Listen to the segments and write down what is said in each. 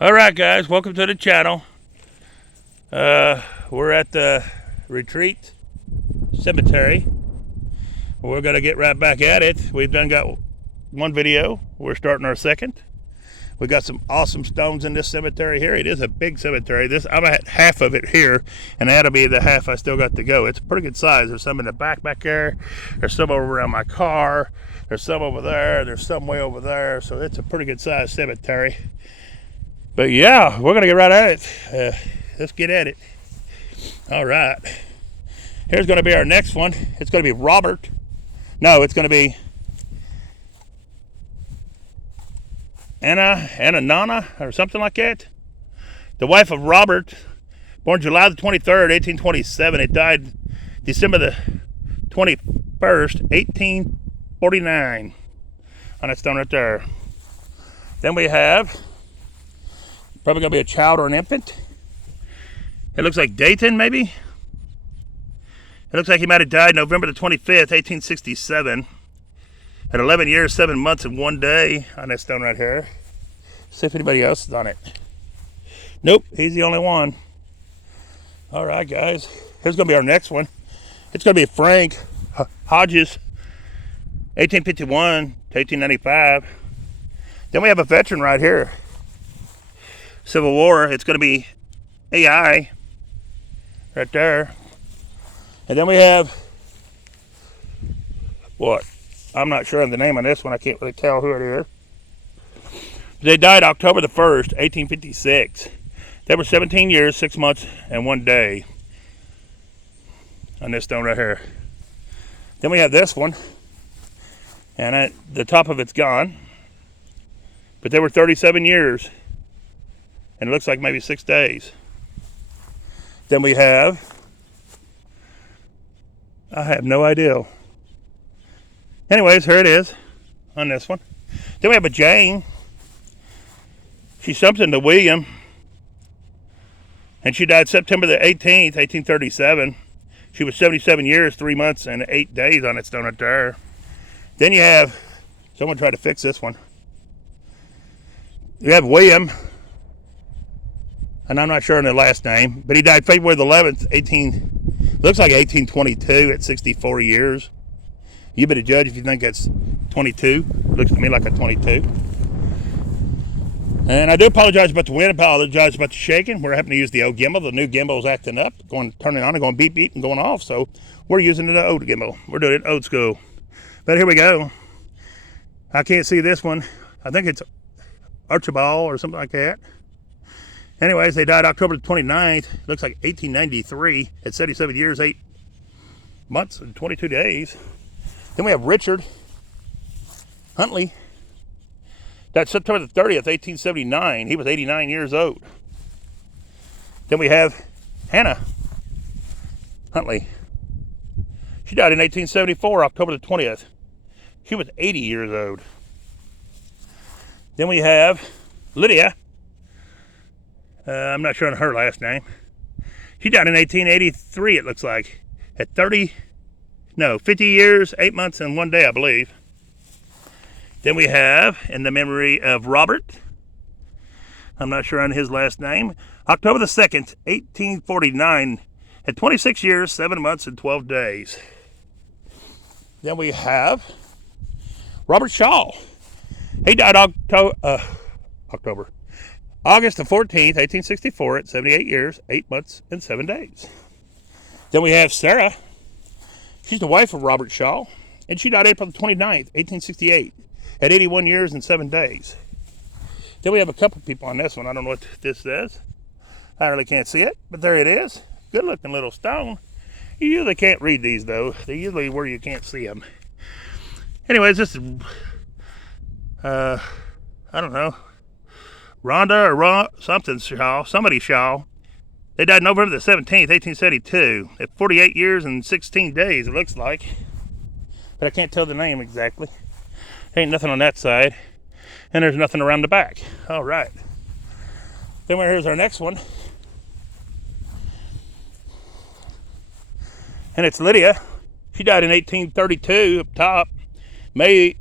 All right, guys, welcome to the channel. We're at the Retreat Cemetery. We're gonna get right back at it. We've got one video. We're starting our second. We got some awesome stones in this cemetery here. It is a big cemetery. I'm at half of it here, and that'll be the half I still got to go. It's a pretty good size. There's some in the back there. There's some over around my car. There's some over there. There's some way over there. So it's a pretty good size cemetery. But yeah, we're going to get right at it. Let's get at it. All right. Here's going to be our next one. It's going to be Robert. No, it's going to be Nana, or something like that. The wife of Robert, born July the 23rd, 1827. It died December the 21st, 1849. On that stone right there. Then we have... probably going to be a child or an infant. It looks like Dayton, maybe. It looks like he might have died November the 25th, 1867. At 11 years, 7 months, and 1 day on that stone right here. See if anybody else is on it. Nope, he's the only one. All right, guys. Here's going to be our next one. It's going to be Frank Hodges, 1851 to 1895. Then we have a veteran right here. Civil War. It's going to be AI right there. And then we have what? I'm not sure of the name on this one. I can't really tell who it is. They died October the 1st, 1856. They were 17 years, 6 months, and 1 day on this stone right here. Then we have this one. And the top of it's gone. But they were 37 years. And it looks like maybe 6 days. Then we have... I have no idea. Anyways, here it is on this one. Then we have a Jane. She's something to William. And she died September the 18th, 1837. She was 77 years, 3 months, and 8 days on that stone right there. Then you have... someone tried to fix this one. You have William... and I'm not sure on the last name, but he died February the 11th, looks like 1822 at 64 years. You better judge if you think that's 22. It looks to me like a 22. And I do apologize about the wind. I apologize about the shaking. We're having to use the old gimbal. The new gimbal is acting up, turning on and going beep beep and going off. So we're using the old gimbal. We're doing it old school. But here we go. I can't see this one. I think it's Archibald or something like that. Anyways, they died October 29th. Looks like 1893 at 77 years, 8 months, and 22 days. Then we have Richard Huntley. Died September the 30th, 1879. He was 89 years old. Then we have Hannah Huntley. She died in 1874, October the 20th. She was 80 years old. Then we have Lydia. I'm not sure on her last name. She died in 1883, it looks like. At 50 years, 8 months, and 1 day, I believe. Then we have, in the memory of Robert, I'm not sure on his last name, October the 2nd, 1849, at 26 years, 7 months, and 12 days. Then we have Robert Shaw. He died August the 14th, 1864, at 78 years, 8 months, and 7 days. Then we have Sarah. She's the wife of Robert Shaw, and she died April the 29th, 1868, at 81 years and 7 days. Then we have a couple people on this one. I don't know what this says. I really can't see it, but there it is. Good looking little stone. You usually can't read these, though. They're usually where you can't see them. Anyways, this is, I don't know, Rhonda or something Shaw, somebody Shaw. They died November the 17th, 1872, at 48 years and 16 days, it looks like. But I can't tell the name exactly. Ain't nothing on that side. And there's nothing around the back. All right. Then here's our next one. And it's Lydia. She died in 1832 up top. March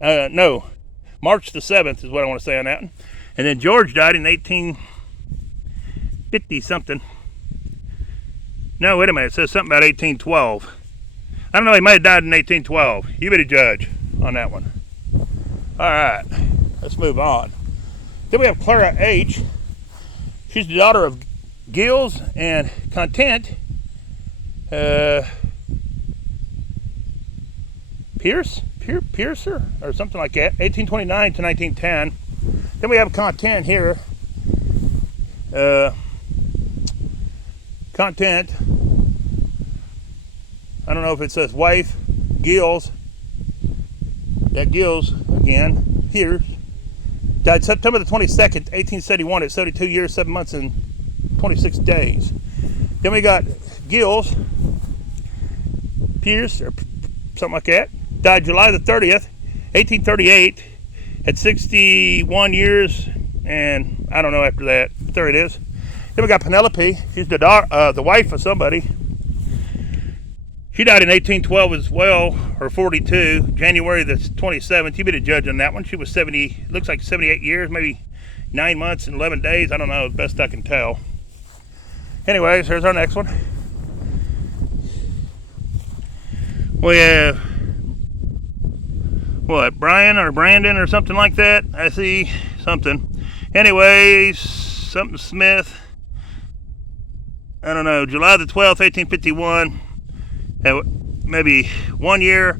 the 7th is what I want to say on that one. And then George died in 1850 something. No, wait a minute. It says something about 1812. I don't know. He might have died in 1812. You be the judge on that one. All right. Let's move on. Then we have Clara H. She's the daughter of Gills and Content Piercer or something like that, 1829 to 1910. Then we have Content here. Content. I don't know if it says wife, Gills. Yeah, Gills again. Here. Died September the 22nd, 1871 at 72 years, 7 months, and 26 days. Then we got Gills, Pierce, or something like that. Died July the 30th, 1838 at 61 years, and I don't know after that. There it is. Then we got Penelope. She's the wife of somebody. She died in 1812 as well, or 42, January the 27th. You be the judge on that one. She was 70, looks like 78 years, maybe 9 months and 11 days. I don't know, best I can tell. Anyways, here's our next one. We have, what, Brian or Brandon or something like that? I see something. Anyways, something Smith. I don't know, July the 12th, 1851. Maybe 1 year,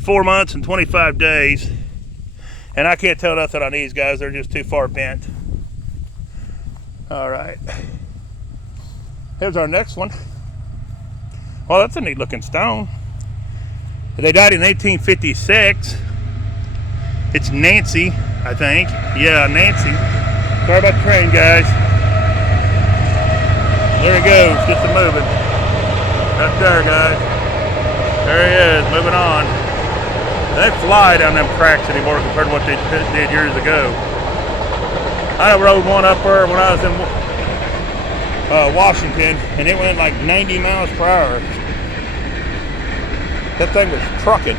4 months, and 25 days. And I can't tell nothing on these guys. They're just too far bent. All right. Here's our next one. Well, that's a neat looking stone. They died in 1856. It's Nancy, I think. Yeah, Nancy. Sorry about the train, guys. There he goes, just a moving. Right there, guys. There he is, moving on. They fly down them cracks anymore compared to what they did years ago. I rode one up there when I was in Washington, and it went like 90 miles per hour. That thing was trucking.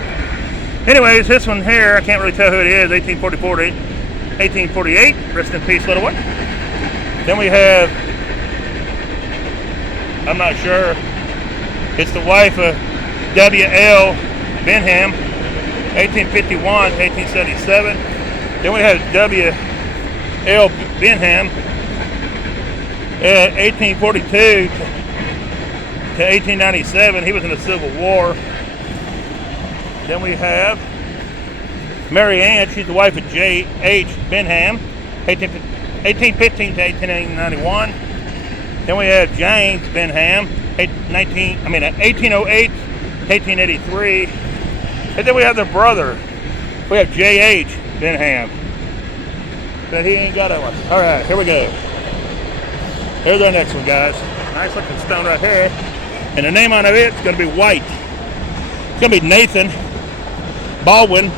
Anyways, this one here, I can't really tell who it is, 1844 to 1848. Rest in peace, little one. Then we have, I'm not sure, it's the wife of W.L. Benham, 1851 to 1877. Then we have W.L. Benham, 1842 to 1897. He was in the Civil War. Then we have Mary Ann. She's the wife of J.H. Benham, 1815 to 1891. Then we have James Benham, 1808 to 1883. And then we have their brother. We have J.H. Benham. But he ain't got that one. All right, here we go. Here's our next one, guys. Nice looking stone right here. And the name on it is going to be White. It's going to be Nathan Baldwin.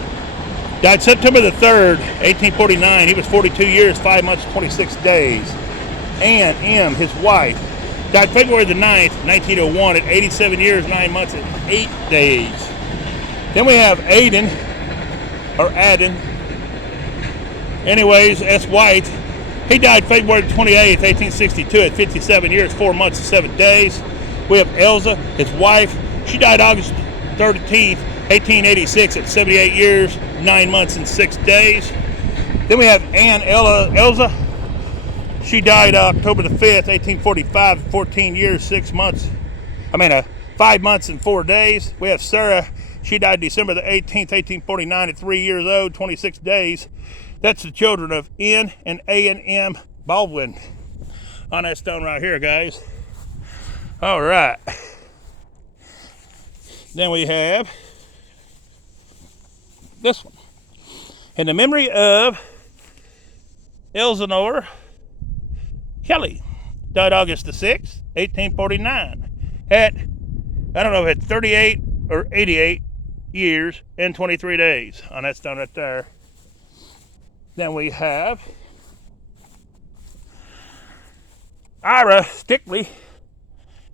Died September the 3rd, 1849. He was 42 years, 5 months, 26 days. Ann M., his wife, died February the 9th, 1901 at 87 years, 9 months, and 8 days. Then we have Aden, or Adden. Anyways, S. White. He died February 28th, 1862 at 57 years, 4 months, and 7 days. We have Elza, his wife. She died August 13th, 1886 at 78 years, 9 months, and 6 days. Then we have Ann Elza. She died October the 5th, 1845, 14 years, 5 months and 4 days. We have Sarah. She died December the 18th, 1849 at 3 years old, 26 days. That's the children of N and A and M Baldwin on that stone right here, guys. All right. Then we have this one. In the memory of Elsinore Kelly, died August the 6th, 1849, at, I don't know if it's 38 or 88 years and 23 days on that stone right there. Then we have Ira Stickley,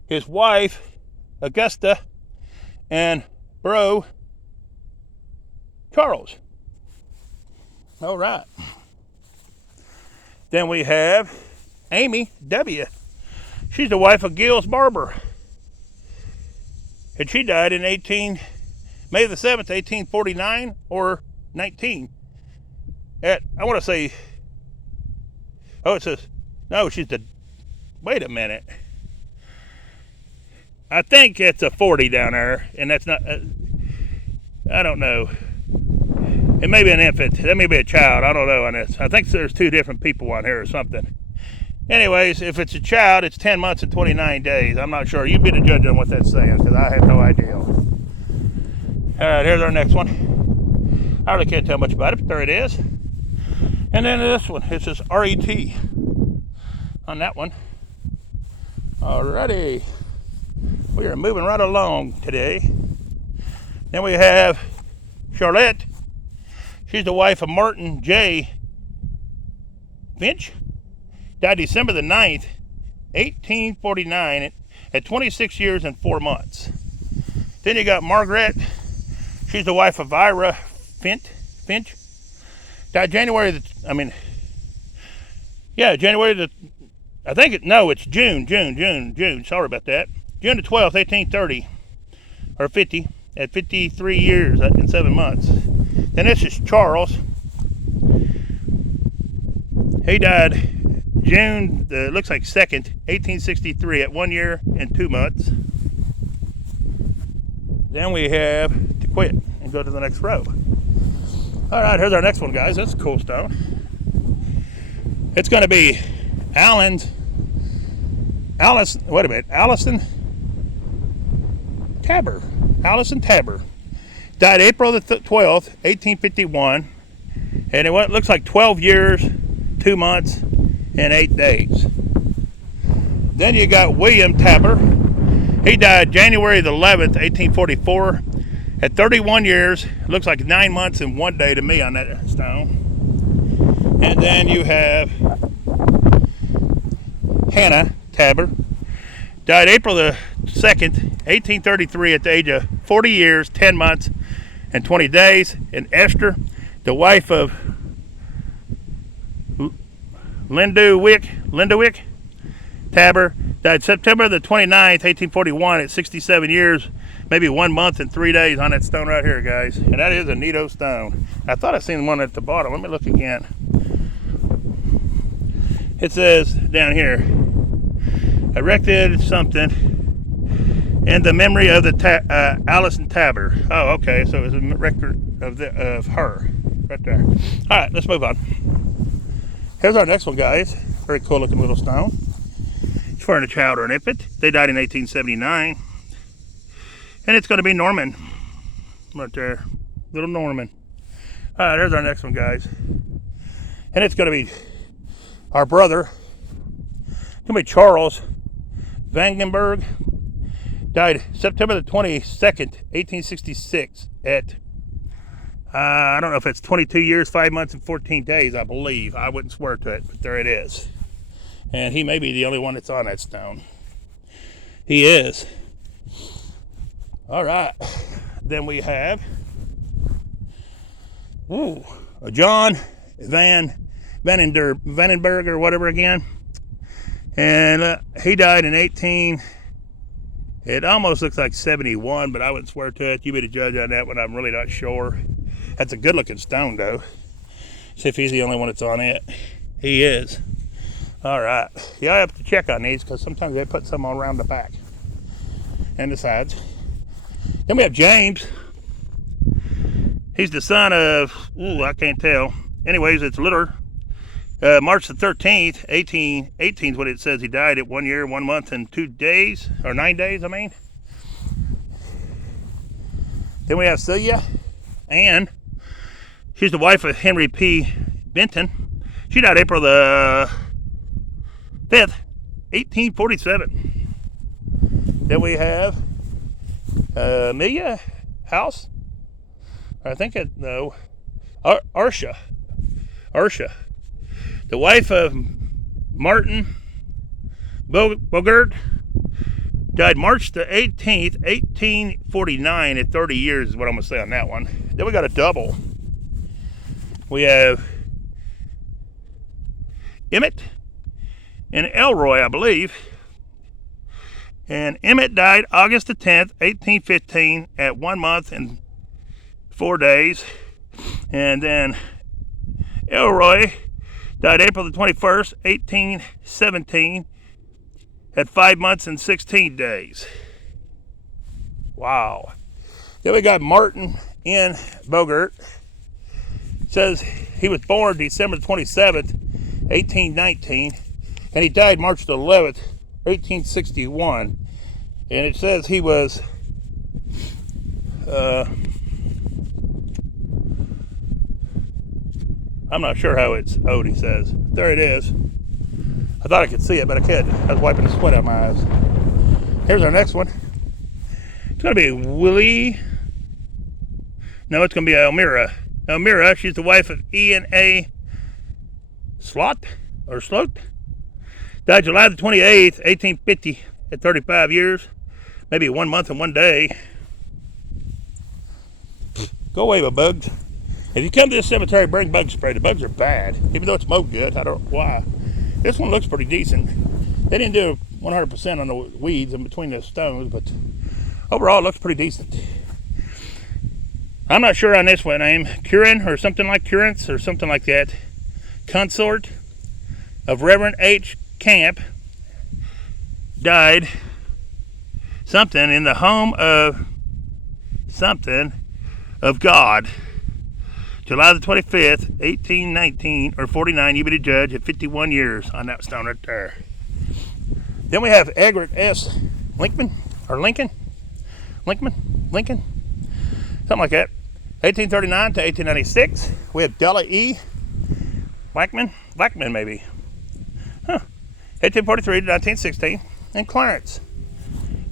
his wife, Augusta, and bro, Charles. All right. Then we have Amy W. She's the wife of Gilles Barber. And she died in May the 7th, 1849 or 19. I want to say, it says, no, wait a minute. I think it's a 40 down there, and that's not, I don't know. It may be an infant. That may be a child. I don't know on this. I think there's two different people on here or something. Anyways, if it's a child, it's 10 months and 29 days. I'm not sure. You be the judge on what that's saying, because I have no idea. All right, here's our next one. I really can't tell much about it, but there it is. And then this one, it says RET on that one. Alrighty. We are moving right along today. Then we have Charlotte. She's the wife of Martin J. Finch. Died December the 9th, 1849 at 26 years and 4 months. Then you got Margaret. She's the wife of Ira Finch. Died January the, it's June. Sorry about that. June the 12th, 1830, or 50, at 53 years and 7 months. Then this is Charles. He died June, looks like 2nd, 1863 at 1 year and 2 months. Then we have to quit and go to the next row. All right, here's our next one, guys. That's a cool stone. It's going to be Allison Tabor. Died April the 12th, 1851. And it looks like 12 years, 2 months, and 8 days. Then you got William Tabor. He died January the 11th, 1844. At 31 years, looks like 9 months and 1 day to me on that stone. And then you have Hannah Tabor. Died April the 2nd, 1833 at the age of 40 years, 10 months, and 20 days. And Esther, the wife of Lindewick Tabor, died September the 29th, 1841 at 67 years, maybe 1 month and 3 days on that stone right here, guys. And that is a neato stone. I thought I seen one at the bottom. Let me look again. It says down here, erected something in the memory of the Allison Tabor. Oh, okay, so it's a record of her right there. All right, let's move on. Here's our next one, guys. Very cool looking little stone. It's for a child or an infant. They died in 1879. And it's going to be Norman. Right there. Little Norman. All right, here's our next one, guys. And it's going to be our brother. It's going to be Charles Vangenberg. Died September the 22nd, 1866 at, I don't know if it's 22 years, 5 months, and 14 days, I believe. I wouldn't swear to it, but there it is. And he may be the only one that's on that stone. He is. All right. Then we have John Vandenberg or whatever again. And he died in it almost looks like 71, but I wouldn't swear to it. You be the judge on that one. I'm really not sure. That's a good looking stone though. See if he's the only one that's on it. He is. All right. Yeah, I have to check on these because sometimes they put some around the back and the sides. Then we have James. He's the son of, I can't tell. Anyways, it's Litter. March the 13th, 1818 is what it says he died at 1 year, 1 month, and 2 days, or 9 days, I mean. Then we have Celia Ann. She's the wife of Henry P. Benton. She died April the 5th, 1847. Then we have Amelia House. I think Arsha. The wife of Martin Bogert, died March the 18th, 1849 at 30 years is what I'm going to say on that one. Then we got a double. We have Emmett in Elroy, I believe. And Emmett died August the 10th, 1815, at 1 month and 4 days. And then Elroy died April the 21st, 1817, at 5 months and 16 days. Wow. Then we got Martin N. Bogert. It says he was born December 27th, 1819, and he died March the 11th, 1861. And it says he was I'm not sure how it's owed, he says. There it is. I thought I could see it, but I couldn't. I was wiping the sweat out of my eyes. Here's our next one. It's going to be Willie. No, it's going to be Elmira. Elmira, she's the wife of Ian A. Slot. Died July the 28th, 1850, at 35 years. Maybe 1 month and 1 day. Go away, my bugs. If you come to this cemetery, bring bug spray. The bugs are bad, even though it's mowed good. I don't know why. This one looks pretty decent. They didn't do 100% on the weeds in between the stones, but overall it looks pretty decent. I'm not sure on this one name. Curran or something like Currents or something like that. Consort of Reverend H. Camp died something in the home of something of God. July the 25th, 1819, or 49, you be the judge at 51 years on that stone right there. Then we have Egbert S. Lincoln, something like that. 1839 to 1896. We have Della E. Blackman maybe. 1843 to 1916. And Clarence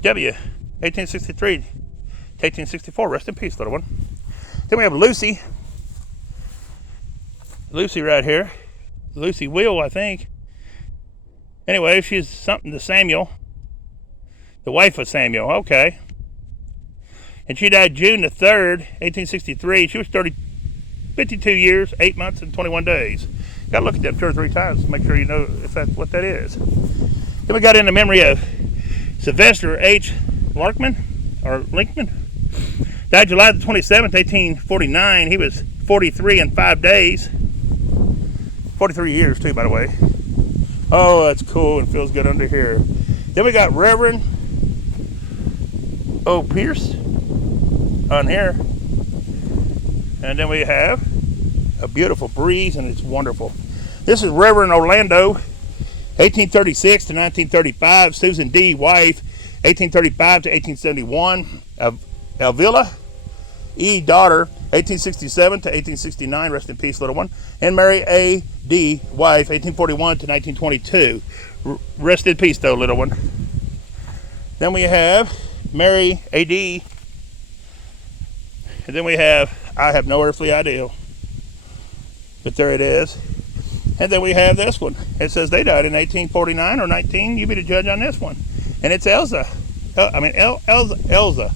W. 1863 to 1864. Rest in peace, little one. Then we have Lucy right here. Lucy Will, I think. Anyway, she's something to Samuel. The wife of Samuel, okay. And she died June the 3rd, 1863. She was 52 years, 8 months, and 21 days. Got to look at them 2 or 3 times to make sure you know if that's what that is. Then we got in the memory of Sylvester H. Linkman. Died July the 27th, 1849. He was 43 and 5 days. 43 years too, by the way. Oh, that's cool and feels good under here. Then we got Reverend O. Pierce on here. And then we have a beautiful breeze, and it's wonderful. This is Reverend Orlando, 1836 to 1935. Susan D. wife, 1835 to 1871. Elvilla E. daughter, 1867 to 1869. Rest in peace, little one. And Mary A. D. wife, 1841 to 1922. Rest in peace, though, little one. Then we have Mary A. D. And then we have, I have no earthly idea. But there it is. And then we have this one. It says they died in 1849 or 19. You be the judge on this one. And it's Elza. Elza.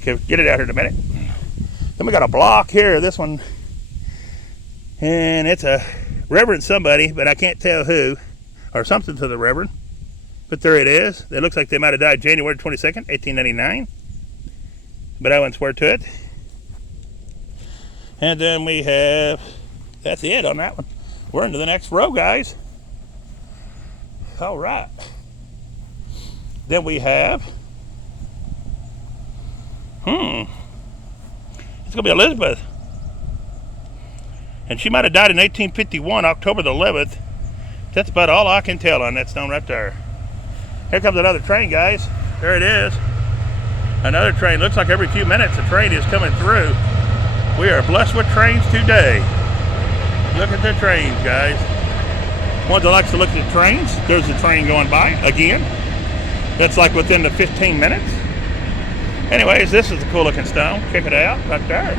Okay, get it out here in a minute. Then we got a block here. This one. And it's a Reverend somebody, but I can't tell who. Or something to the Reverend. But there it is. It looks like they might have died January 22nd, 1899. But I wouldn't swear to it. And then we have, that's it on that one. We're into the next row, guys. All right. Then we have, it's going to be Elizabeth. And she might have died in 1851, October the 11th. That's about all I can tell on that stone right there. Here comes another train, guys. There it is. Another train. Looks like every few minutes a train is coming through. We are blessed with trains today. Look at the trains, guys. One that likes to look at the trains. There's a train going by again. That's like within the 15 minutes. Anyways, this is a cool looking stone. Check it out right there.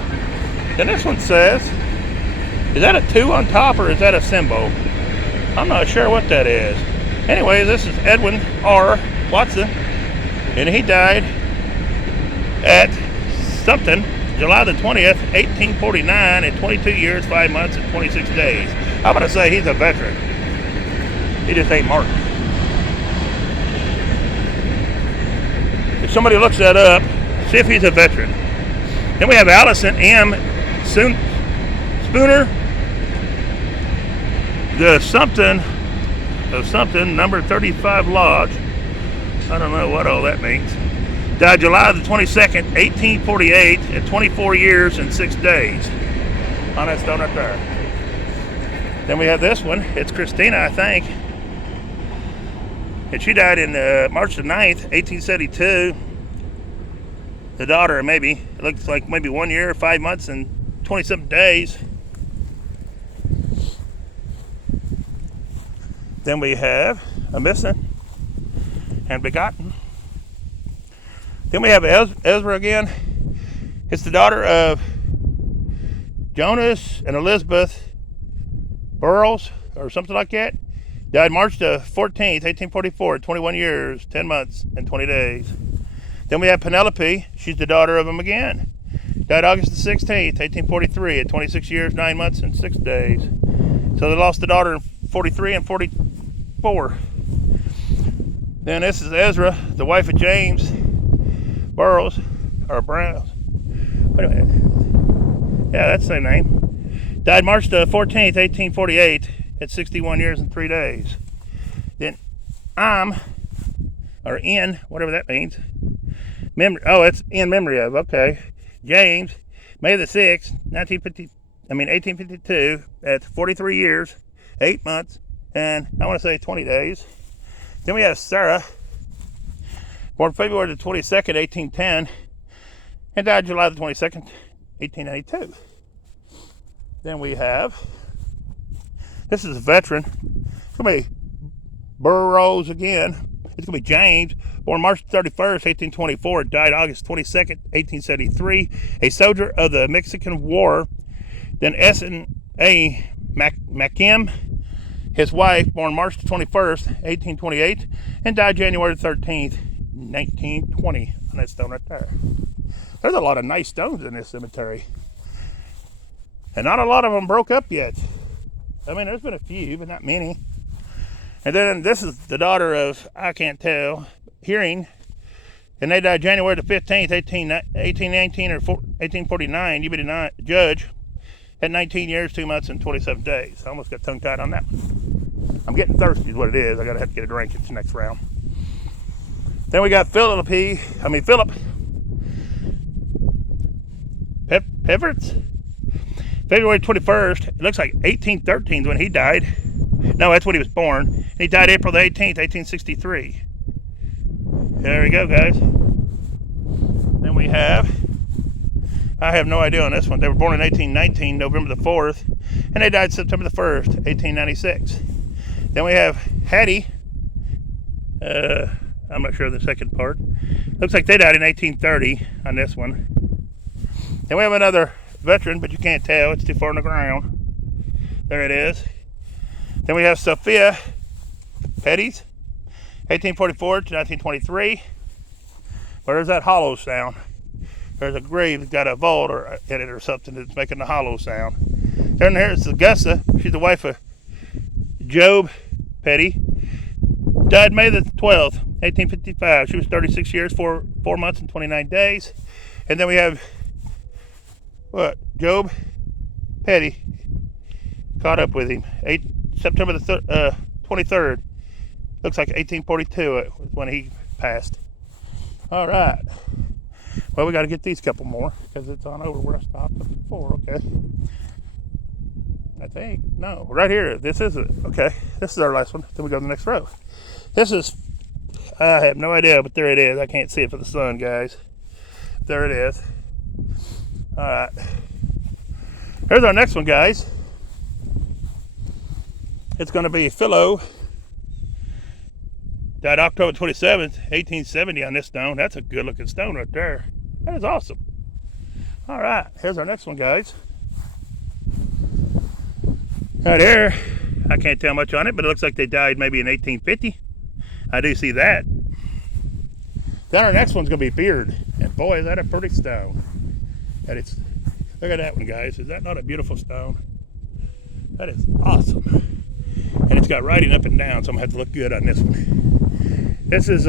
Then this one says, is that a 2 on top or is that a symbol? I'm not sure what that is. Anyways, this is Edwin R. Watson. And he died at something, July the 20th, 1849, at 22 years, 5 months, and 26 days. I'm going to say he's a veteran. He just ain't marked. If somebody looks that up, see if he's a veteran. Then we have Allison M. Spooner, the something of something, number 35 Lodge. I don't know what all that means. Died July the 22nd, 1848, at 24 years and 6 days. On that stone right there. Then we have this one. It's Christina, I think. And she died in March the 9th, 1872. The daughter, maybe. It looks like maybe 1 year, 5 months, and 20-something days. Then we have a missing and begotten. Then we have Ezra again. It's the daughter of Jonas and Elizabeth Burroughs, or something like that. Died March the 14th, 1844, 21 years, 10 months, and 20 days. Then we have Penelope. She's the daughter of him again. Died August the 16th, 1843, at 26 years, 9 months, and 6 days. So they lost the daughter in 43 and 44. Then this is Ezra, the wife of James Burroughs, or Browns. Wait a minute. Yeah, that's the same name. Died March the 14th, 1848, at 61 years and 3 days. Then or in, whatever that means. It's in memory of, okay. James, May the 6th, 1852, at 43 years, 8 months, and I want to say 20 days. Then we have Sarah, born February the 22nd, 1810, and died July the 22nd, 1892. Then we have, this is a veteran. It's going to be Burroughs again. It's going to be James, born March 31st, 1824, died August 22nd, 1873, a soldier of the Mexican War. Then S.N.A. McKim, his wife, born March 21st, 1828, and died January 13th, 1920, on that stone right there. There's a lot of nice stones in this cemetery. And not a lot of them broke up yet. I mean, there's been a few, but not many. And then this is the daughter of, I can't tell, Hearing. And they died January the 15th, 1819 or 1849. You be judge. At 19 years, 2 months, and 27 days. I almost got tongue-tied on that one. I'm getting thirsty is what it is. I gotta have to get a drink at the next round. Then we got Philip Peverts. February 21st. It looks like 1813 is when he died. No, that's when he was born. He died April the 18th, 1863. There we go, guys. Then we have, I have no idea on this one. They were born in 1819, November the 4th, and they died September the 1st, 1896. Then we have Hattie. I'm not sure of the second part. Looks like they died in 1830 on this one. Then we have another veteran, but you can't tell. It's too far in the ground. There it is. Then we have Sophia Petties, 1844 to 1923. Well, there's that hollow sound. There's a grave that's got a vault in it or something that's making the hollow sound. Then there's Augusta. She's the wife of Job Petty. Died May the 12th, 1855. She was 36 years, 4 months, and 29 days. And then we have, Job Petty. Caught up with him. September the 23rd. Looks like 1842 was when he passed. All right. Well, we got to get these couple more because it's on over where I stopped before. Okay. I think. No, right here. This is it. Okay. This is our last one. Then we go to the next row. This is, I have no idea, but there it is. I can't see it for the sun, guys. There it is. All right. Here's our next one, guys. It's going to be Philo. Died October 27th, 1870 on this stone. That's a good looking stone right there. That is awesome. All right, here's our next one, guys. Right here, I can't tell much on it, but it looks like they died maybe in 1850. I do see that. Then our next one's going to be Beard. And boy, is that a pretty stone. Look at that one, guys. Is that not a beautiful stone? That is awesome. And it's got writing up and down, so I'm going to have to look good on this one. This is,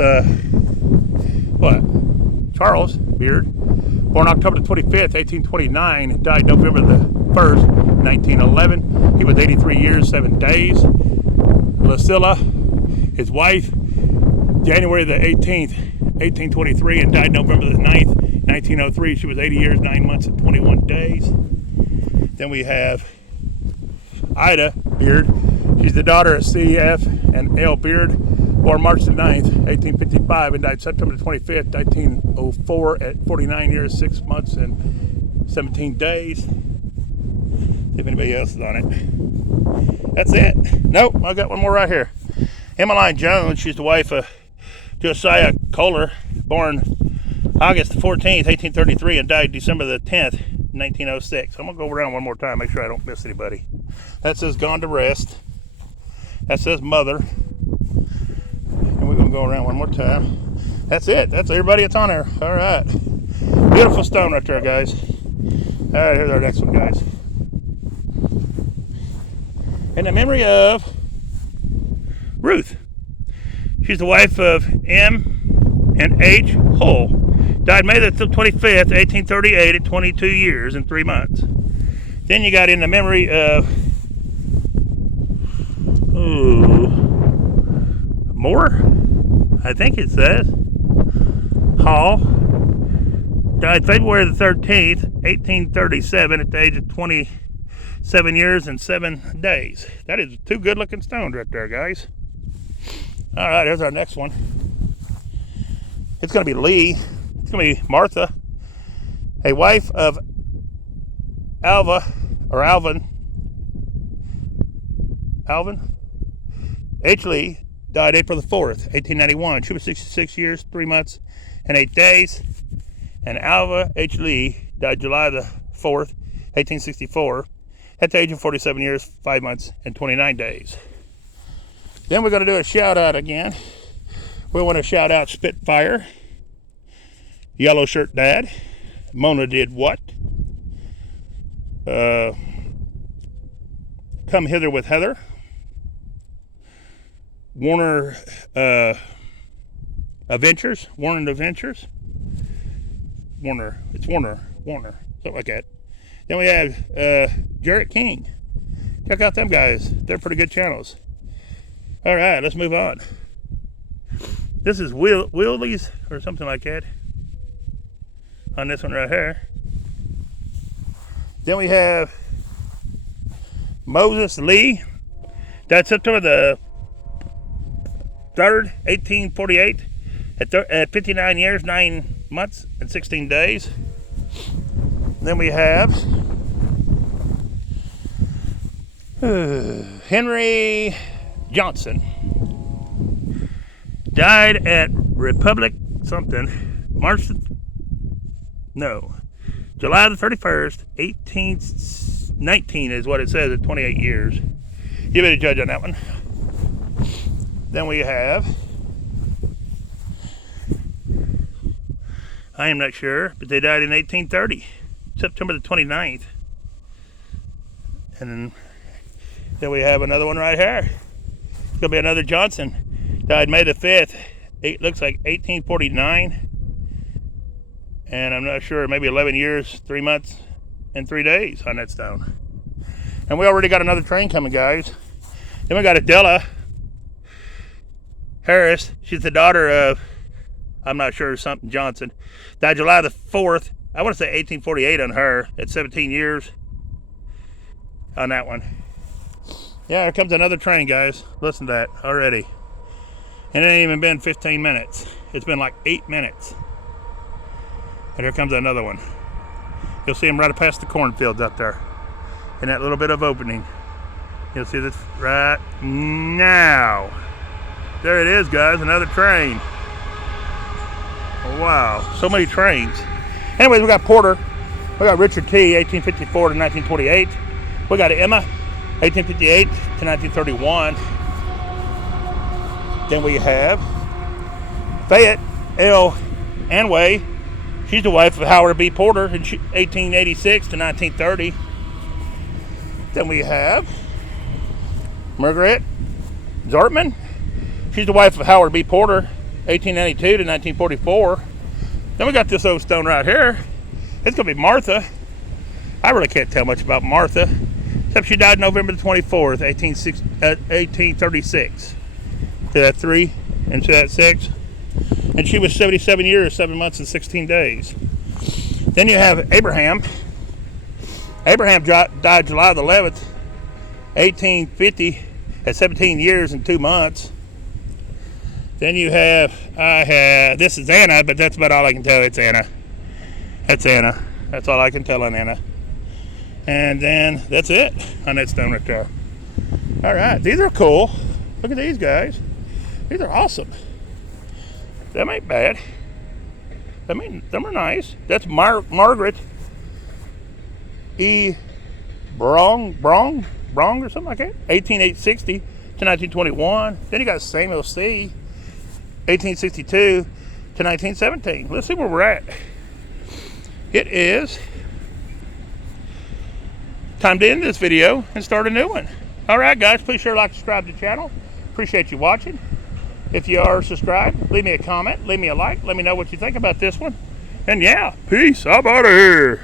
Charles Beard, born October the 25th, 1829, died November the 1st, 1911. He was 83 years, 7 days. Lucilla, his wife, January the 18th, 1823, and died November the 9th, 1903. She was 80 years, 9 months, and 21 days. Then we have Ida Beard. She's the daughter of C.F. and L. Beard, born March the 9th, 1855, and died September the 25th, 1904, at 49 years, 6 months, and 17 days. See if anybody else is on it. That's it. Nope, I got one more right here. Emmeline Jones, she's the wife of Josiah Kohler, born August 14th, 1833, and died December the 10th, 1906. I'm going to go around one more time, make sure I don't miss anybody. That says gone to rest. That says mother. And we're going to go around one more time. That's it. That's everybody that's on there. All right. Beautiful stone right there, guys. All right, here's our next one, guys. In the memory of Ruth. She's the wife of M. and H. Hull. Died May the 25th, 1838 at 22 years and 3 months. Then you got in the memory of Moore, I think it says. Hall. Died February the 13th, 1837 at the age of 27 years and 7 days. That is 2 good looking stones right there, guys. All right, here's our next one. It's going to be Lee. It's going to be Martha, a wife of Alvin H. Lee, died April the 4th, 1891. She was 66 years, 3 months, and 8 days. And Alva H. Lee died July the 4th, 1864, at the age of 47 years, 5 months, and 29 days. Then we're going to do a shout out again. We want to shout out Spitfire, Yellow Shirt Dad, Mona Did What, Come Hither with Heather, Warner Adventures, something like that. Then we have Jarrett King. Check out them guys. They're pretty good channels. All right, let's move on. This is Willie's or something like that on this one right here. Then we have Moses Lee. That's September the 3rd, 1848 at 59 years, 9 months, and 16 days. Then we have Henry Johnson. Died at Republic something, July the 31st, 1819 is what it says at 28 years. You better judge on that one. Then we have, I am not sure, but they died in 1830, September the 29th. And then we have another one right here. It's going to be another Johnson. Died May the 5th, it looks like 1849. And I'm not sure, maybe 11 years, 3 months, and 3 days on that stone. And we already got another train coming, guys. Then we got Adela Harris. She's the daughter of, I'm not sure, something Johnson. Died July the 4th. I want to say 1848 on her at 17 years on that one. Yeah, here comes another train, guys. Listen to that already. And it ain't even been 15 minutes. It's been like 8 minutes. And here comes another one. You'll see them right past the cornfields out there. In that little bit of opening. You'll see this right now. There it is, guys, another train. Wow, so many trains. Anyways, we got Porter. We got Richard T., 1854 to 1928. We got Emma, 1858 to 1931. Then we have Fayette L. Anway. She's the wife of Howard B. Porter in 1886 to 1930. Then we have Margaret Zortman. She's the wife of Howard B. Porter, 1892 to 1944. Then we got this old stone right here. It's going to be Martha. I really can't tell much about Martha, except she died November the 24th, 1836. To that 3 and to that 6. And she was 77 years, 7 months, and 16 days. Then you have Abraham. Abraham died July the 11th, 1850, at 17 years and 2 months. Then you have, this is Anna, but that's about all I can tell. It's Anna. That's Anna. That's all I can tell on Anna. And then that's it on that stone right there. All right, these are cool. Look at these guys. These are awesome. Them ain't bad. Them are nice. That's Margaret E. Brong or something like that. 1860 to 1921. Then you got Samuel C. 1862 to 1917. Let's see where we're at. It is time to end this video and start a new one. All right, guys, please share, like, subscribe to the channel. Appreciate you watching. If you are subscribed, leave me a comment, leave me a like, let me know what you think about this one. And yeah, peace. I'm out of here.